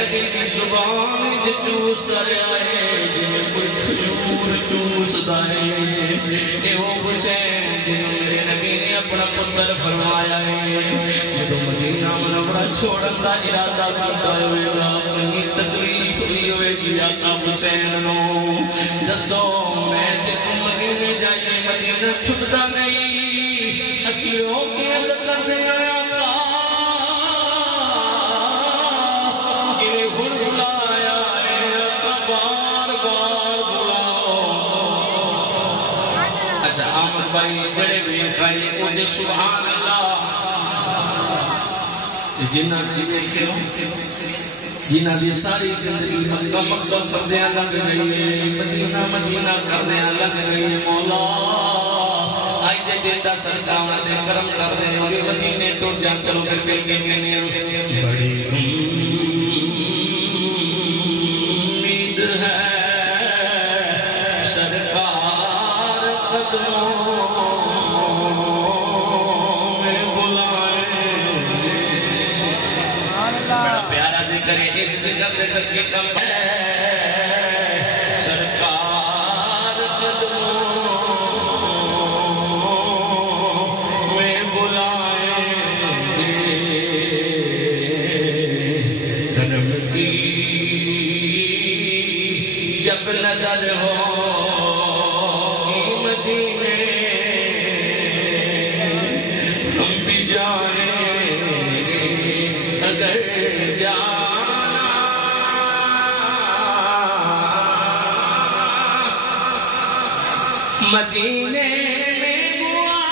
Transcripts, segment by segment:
نبی دی زبان دی چوس رہا ہے جنہیں کوئی کھجور چوس دائے اے وہ حسین جنہیں میرے نبی نے اپنا پتر فرمایا ہے جدو مدینہ منورہ چھوڑن دا ارادہ کرتا ہوئے گا اپنی تکلیف ہوئی ہوئے گی آقا حسین نو دسو میں تے مدینے جائیے مدینہ چھپتا نہیں اسیروں کے اندر کرنے آیا بھائی بڑے بھی خائی مجھے سبحان اللہ جنہ کی دیکھے جنہ دی ساری زندگی مکہ مکہ کردیاں لگ گئی مدینہ مدینہ کردیاں لگ گئی مولا آئی دے دن دا سرکانا دے کرم کر دے اور مدینے ٹوٹ جان چلو پھر کے کہنے بڑی امید ہے سرکار قدموں سکے کم ہے سرکار قدموں میں بلائیں گے کرم کی جب نظر ہو مدینے ہم بھی جائیں گے اگر جائیں مدینے میں ہوا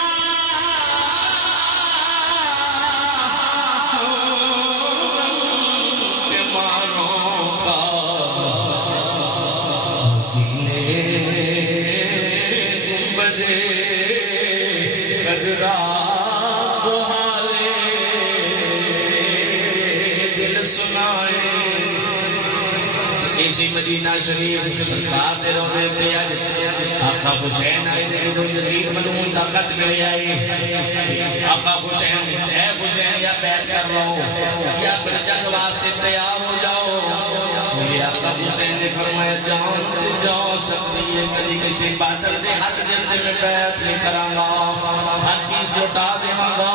کے ماروں کا مدینے گنبدے خضرا بحالے دل سنائے اسی مدینہ شریف سرکار دے روزے پہ آج آقا حسین آئے دے جو یزید ملعون دا خط ملے آئے آقا حسین اے حسین یا بیٹھ کر رہو یا پھر جنگ واسطے تیار ہو جاؤ میرے آقا حسین نے فرمایا جان دے جاؤ سکتی ہے کدی کسی بادل دے ہاتھ دے میں بیعت نہیں کرانگا ہر چیز لوٹا دے مانگا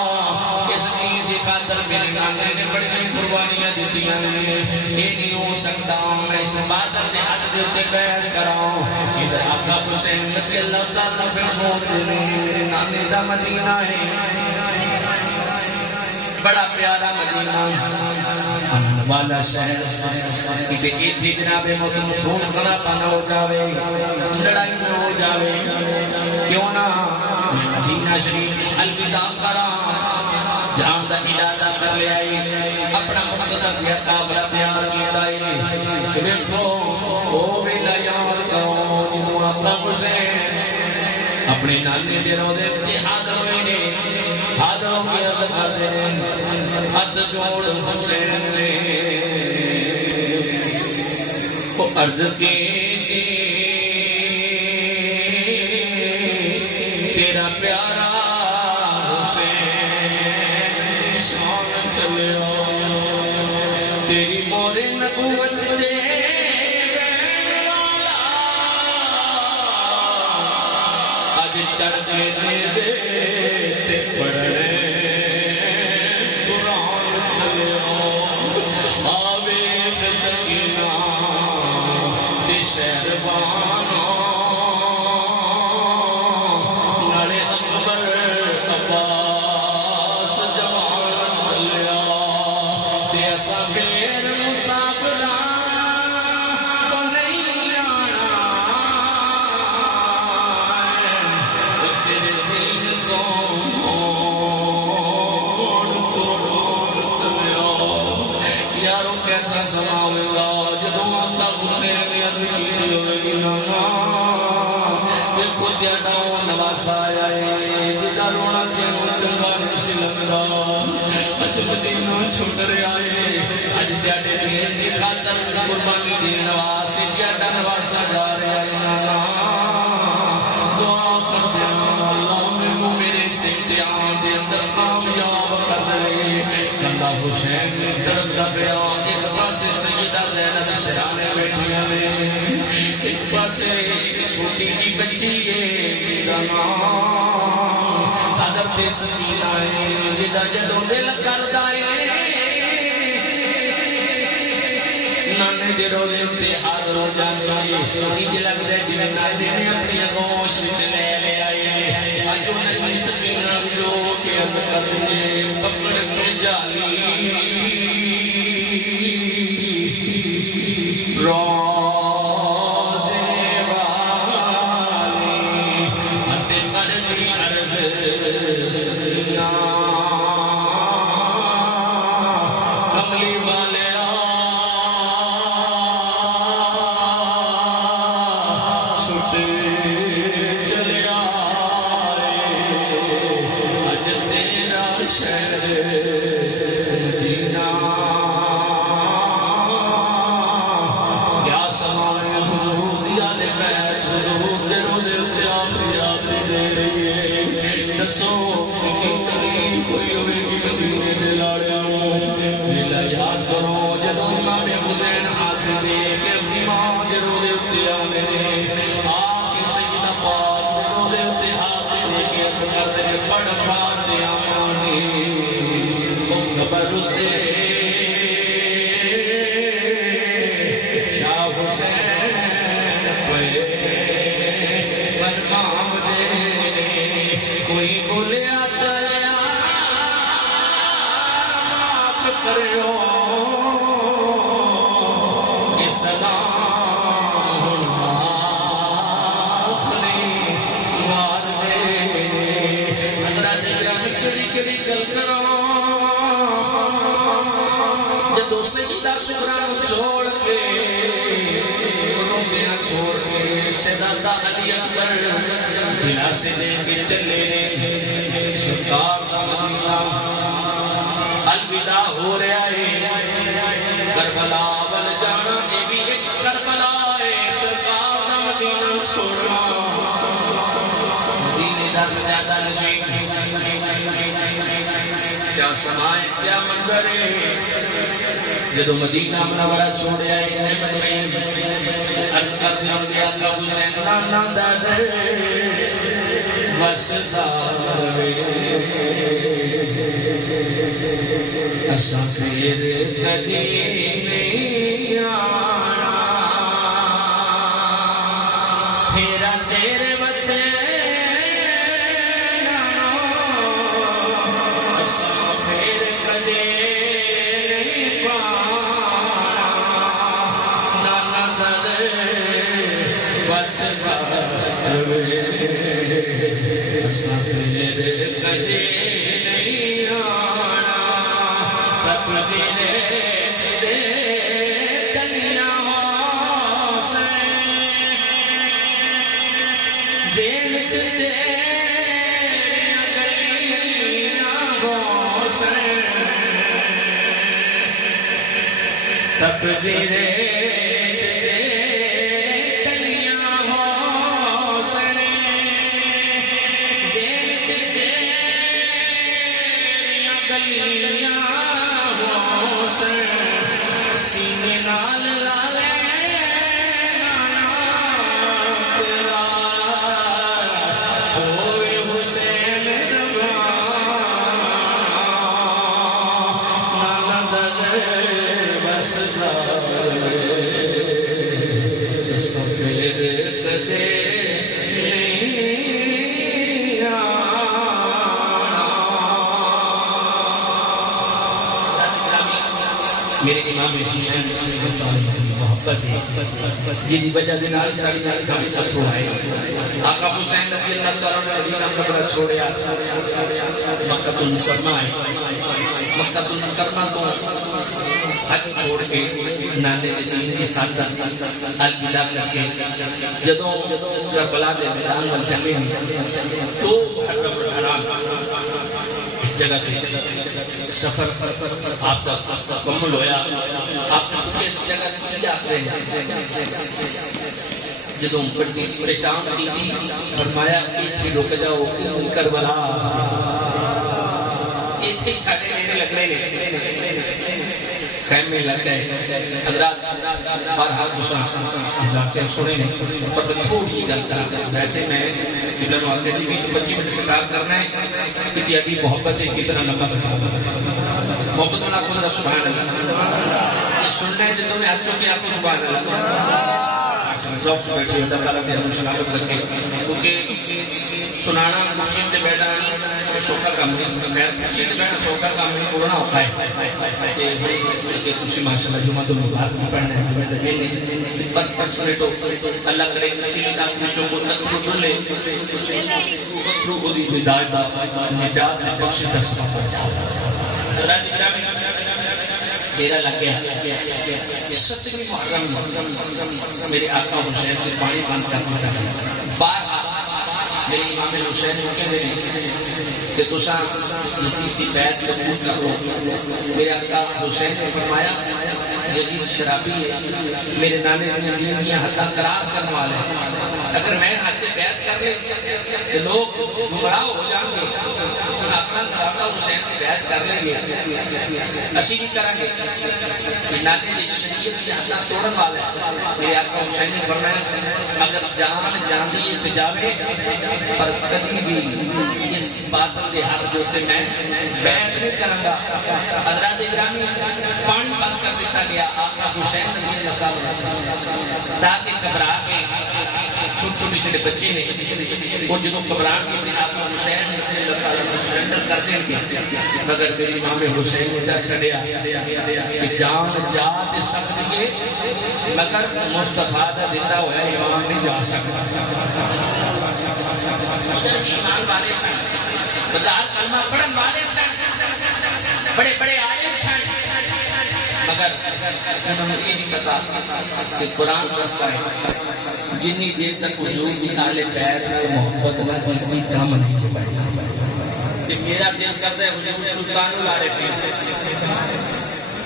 اس دین کی خاطر میرے نانے نے بڑی قربانیاں دیتیاں نے یہ نہیں ہو سکتا میں اس بادل دے ہاتھ دے بیعت کراؤں ادھر آقا حسین رضی اللہ تعالیٰ پھر سوچ دے میرے نانے دا مدینہ ہے بڑا پیارا مدینہ امن والا شہر کہ ایتھی جناب محترم خون خرابہ نہ ہو جاوے لڑائی نہ ہو جاوے کیوں نہ مدینہ شریف الوداع کرا جہاں دا ارادہ کر لے آئی اپنا مقتصد یا قابلہ تیار کیتا ہے دیکھو او ویلا یاد کرو جنہوں آقا حسین اپنے نانے دے روزے تے حاضر ہوئے نے حاضروں کی عرض کر دے ہاتھ جوڑ حسین نے وہ عرض کی تیرا پیارا حسین شان چلے تیری مور نبوت دے چڑھ کے دے تے پڑھنے قرآن چلے آوے سکینہ تے شہربانہ نڑے اکبر عباس جوان چلے تے ایسا پھر مسافرہ کیسا سما ہوئے گا جدو آقا حسین نے عرض کی ہوئے گی نانا دیکھو تیاڈا نواسا آیا ہے جدا رونا تینوں چنگا نہیں سی لگدا اج مدینہ چھٹ رہا ہے اج تیاڈے دین دی خاطر قربانی دین واسطے تیاڈا نواسا جا رہا ہے نانا دعا کر دینا اللہ میرے امتحان دے اندر کامیاب کر دے اللہ حسین نے درد کا بیان ایک پاسے سید سرانے بیٹھے ہیں ایک پاسے ایک چھوٹی کی بچی ہے حضرت سکینہ ہے جدا جدوں دل کردا ہے نانے دے روزے اتے حاضر ہو جاندی انج لگدا ہے جویں نانے نے اپنی گوش وچ لے لے آئے اج انہیں سکینہ رو کے کر دے پکڑ کے جالی روزے والی اتے کر دی عرض سکینہ کملی والے چلیا اج تیرا شہر مدینہ کیا سمائے حضور دیا دے بیت حضور دے روزے اتے آخری دے رہی ہے دسو کی تکلیف کوئی ہوئے گی مدینے دے لاڑیاں میلا یاد کرو جدوں امام حسین حاضری دے کے اپنی ماں دے روزے اتے آنے پڑھ فاتحہ مانی او خبر دے شاہ حسین پہ فرماو دے کوئی بولیا چلیا معاف کریو یہ سلام جدو سیدہ سغرا چھوڑ کے روٹیاں چھوڑ کے شہزادہ علی اکبر دلاسے دے کے چلے سرکار دا مدینہ الوداع ہو رہا ہے کربلا ول جانا یہ بھی ایک کربلا ہے سرکار دا مدینہ چھوڑنا مدینے دا سجادہ نشین کیا سمائے کیا منظر ہے جدو مدینہ منورہ چھوڑیا ہے نعمت میں عرض کر دیا گیا کہ حسین نانا دادے وسزاوے اسا پھر کدی نہیں آنا پھیرا تیرے وطن اسا پھر کدی سفر کدے نہیں آنا تقدیر دے دنیا حسین زین تیرے گلیاں حسین تقدیر سینے نال لالے نانا تیرا ہوئے حسین نانا دل بس سفید کدے میرے امام حسین محبت ہے جی وجہ دے نال ساری اتھرو آئے آقا حسین رضی اللہ تعالیٰ نے مدینہ منورہ چھوڑیا مکہ المکرمہ ہے مکہ المکرمہ تو حج چھوڑ کے نانے دے دین کی خاطر الوداع کر کے جدوں کربلا دے میدان ول چلے تو محرم الحرام جگہ پہ سفر آپ کا مکمل ہویا آپ نے کچھ اس جگہ کی آخر جدوں بڑی پہچان کی تھی فرمایا ایتھے رک جاؤ کربلا ایتھے ساڈے میرے لگنے نے خیمے لگ گئے حضرات بارہا دوسرا جاتے سنے نہیں پر میں تھوڑی گل کرا ویسے میں قبلہ والدے کی 20-25 منٹ خطاب کرنا ہے کہ ابھی محبت ہے کتنا لمبا کرتا محبت والا خود سبحان اللہ یہ سننا ہے جدوں میں ہاتھ چوکے آپ کو سبحان اللہ ذوق سے بیٹھے ہوتا ہے اللہ تعالیٰ سلامت رکھے کیونکہ سنانا مشین سے بیٹھا سوکھا کام نہیں خیر مشین سے بیٹھا سوکھا کام نہیں پورنا ہوتا ہے کہ کسی ماشاء اللہ جمعہ تو مبارک بھی پڑھنا ہے جمعہ تو یہ نہیں بد پر سنے تو اللہ کرے کسی کتاب سے جو کو تکرو دو لے تکرو کو دی ہدایت دا نجات بخش دس راج گرامی میرا لگ گیا 7ویں محرم میرے آقا حسین سے پانی بند کر دیتا ہے بار میرے امام حسین کو کہہ دیں کہ تسا یزید کی بیعت قبول کرو میرے آقا حسین نے فرمایا یزید شرابی ہے میرے نانے دین کی حداں کراس کرنے والے ہیں اگر میں حد بیعت کر لیں تو لوگ گمراہ ہو جائیں گے ان اپنا آقا حسین سے بیعت کر لیں گے اسی بھی کریں گے کہ نانے دی شریعت کی حداں توڑن والے ہیں میرے آقا حسین نے فرمایا اگر جان جاندی تے جاوے پر کبھی بھی اس باطل کے حق جو تے میں بیعت نہیں کروں گا حضرات گرامی پانی بند کر دیتا گیا آقا حسین رضی اللہ تعالیٰ تاکہ گھبرا کے چھوٹے چھوٹے بچے نے وہ جدوں گھبران کے آقا حسین رضی اللہ تعالیٰ سرنڈر کر دیں گے مگر میری امام حسین نے در چڑیا کہ جان جا تے سکتی ہے مگر مصطفیٰ دا دیتا ہوا ایمان نہیں جا سکتا ایمان والے سن بازار کلمہ پڑھن والے سن بڑے بڑے عالم سن مگر انہوں نے یہ نہیں پتا کہ قرآن رستا ہے جنی دیر تک حضور کی آل بیت میں محبت نہ کی کام نہیں چپائی کہ میرا دل کرتا ہے حضور سلطان العارفین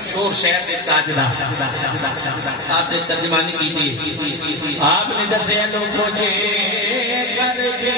شور شہر کے تاجدار آپ نے ترجمانی کی تھی آپ نے دسے لوگوں یہ کر دی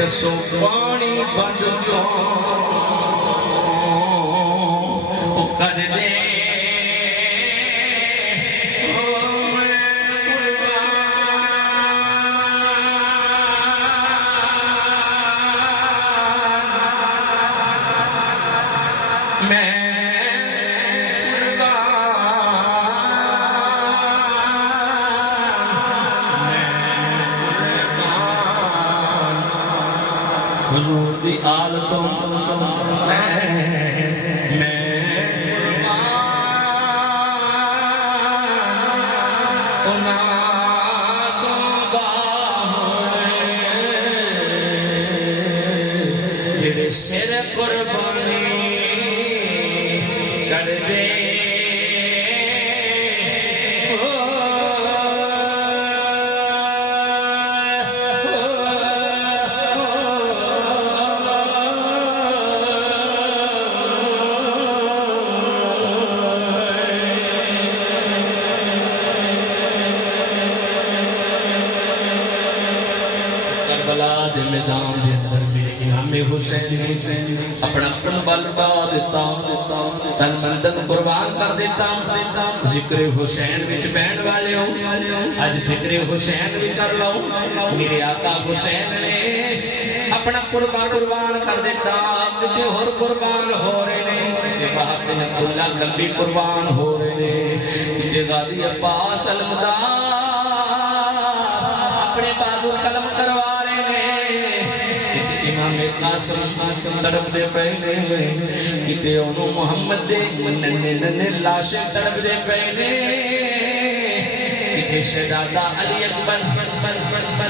دسو پانی بند کیوں کر دے حضور دی آل تو سر قربانی کر دے کربلا دے میدان دے اندر میرے امام امام حسین نے اپنا بل لٹا دیتا تن من دن قربان کر دیتا ذکر حسین وچ بہن والے ہو اج فکر حسین بھی کر لو میرے آقا حسین نے اپنا قربان کر دیتا کتے اور قربان ہو رہے نے کتے وہاب بن عبداللہ کلبی قربان ہو رہے نے کتے غازی عباس علمدار اپنے بازو قلم کروا رہے نے کتے امام قاسم طرف دے پہنے کتے انہوں محمد دے ننے لاشے طرف دے پہنے کتے شہزادہ علی اکبر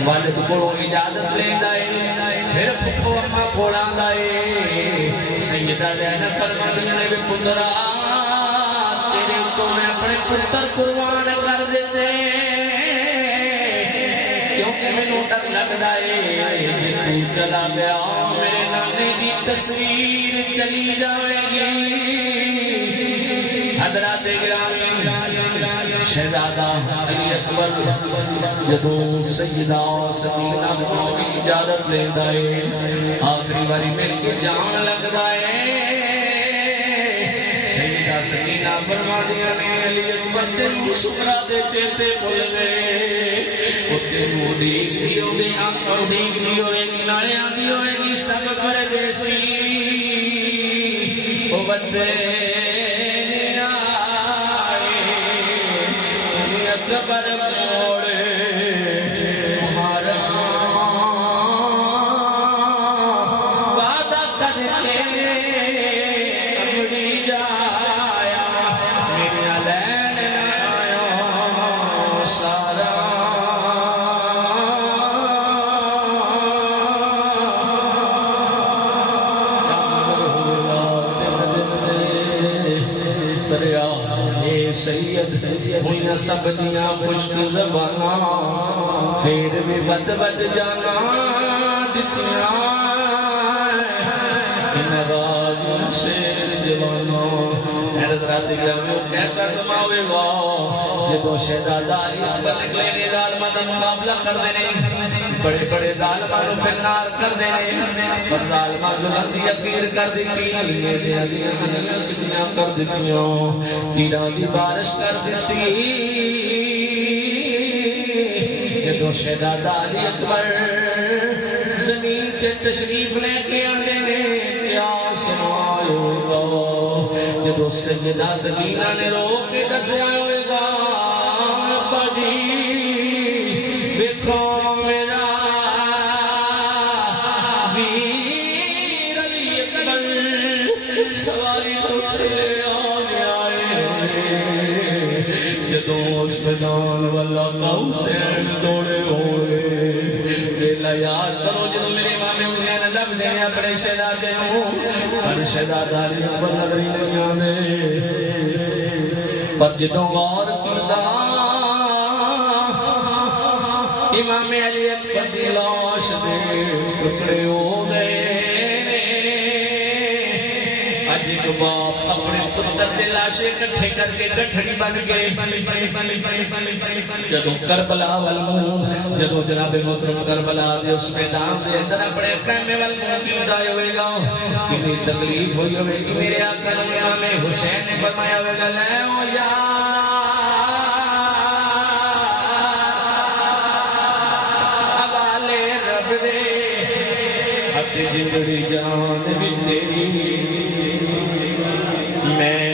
والد کو اجازت لے دائے پھر پھپھو اماں کوڑا دائے سیدہ زینب فرماتی نے بھی پترا تیرے تو میں اپنے پتر قربان کر دیتے کیونکہ میں نو ڈر لگ دائے تو چلا گیا میرے نانے کی تصویر چلی جائے گی حضرات گرامی شہزادہ علی اکبر جدوں سیدہ سکینہ کو اجازت لیتا ہے آخری باری مل کے جان لگ دائے سیدہ سکینہ فرما دیا نے علی اکبر دل شکرہ دے چیتے بھول گئے اتے مو دیکھ دیو گے آنکھوں دیکھ دیو گے نالے آن دیو گے سب کر بیسی او بدے اکبر موڑے مہارا وعدہ کر کے کمڑی جایا میرے علین آیا سارا دریا سید ہوئیاں سب دیاں خشک زباناں پھر بھی بد جانا دتیاں ان آواز شیر جوانا حیرت رات گرامی کیسا کماوے گا جدو شہزادہ علی اکبر نکلے نے ظالمہ دا مقابلہ کر دینے بڑے بڑے ظالمہ نو فنار کر دینے پر ظالمہ ظلم دی اخیر کر دیتی میرے علیہ ہنیاں سکیاں کر دیتیاں تیران دی بارش کر دیتی جدو شہزادہ علی اکبر زمین کے تشریف لے کے آنے نے کیا سنائے گا جدو سیدہ سکینہ نے رو کے دسیا ہوئے گا ابا جی دیکھو میرا ویر علی اکبر سواری تو چلے آئے جدو اس میدان والا کا حسین دوڑے ہوئے لیلہ یاد کرو جدو میرے امام حسین لب دے اپنے شہزادے ہوں پر شہزادہ علی اکبر نظری نہیں آنے پر جدو غور کردہ امام علی اکبر دی لاش دے ٹکڑے ہو گئے اج ایک باپ اپنے پتر دے لاشے کٹھے کر کے گٹھڑی بن گئے جدو کربلا والمون جدو جناب محترم کربلا دے اس میدان دے اندر اپنے خیمے والمون کی مدائے ہوئے گا کتنی تکلیف ہوئی ہوئے گی میرے آقا امام حسین نے فرمایا ہوئے گا لے او یار حوالے رب دے اب جندڑی جان بھی تیری میں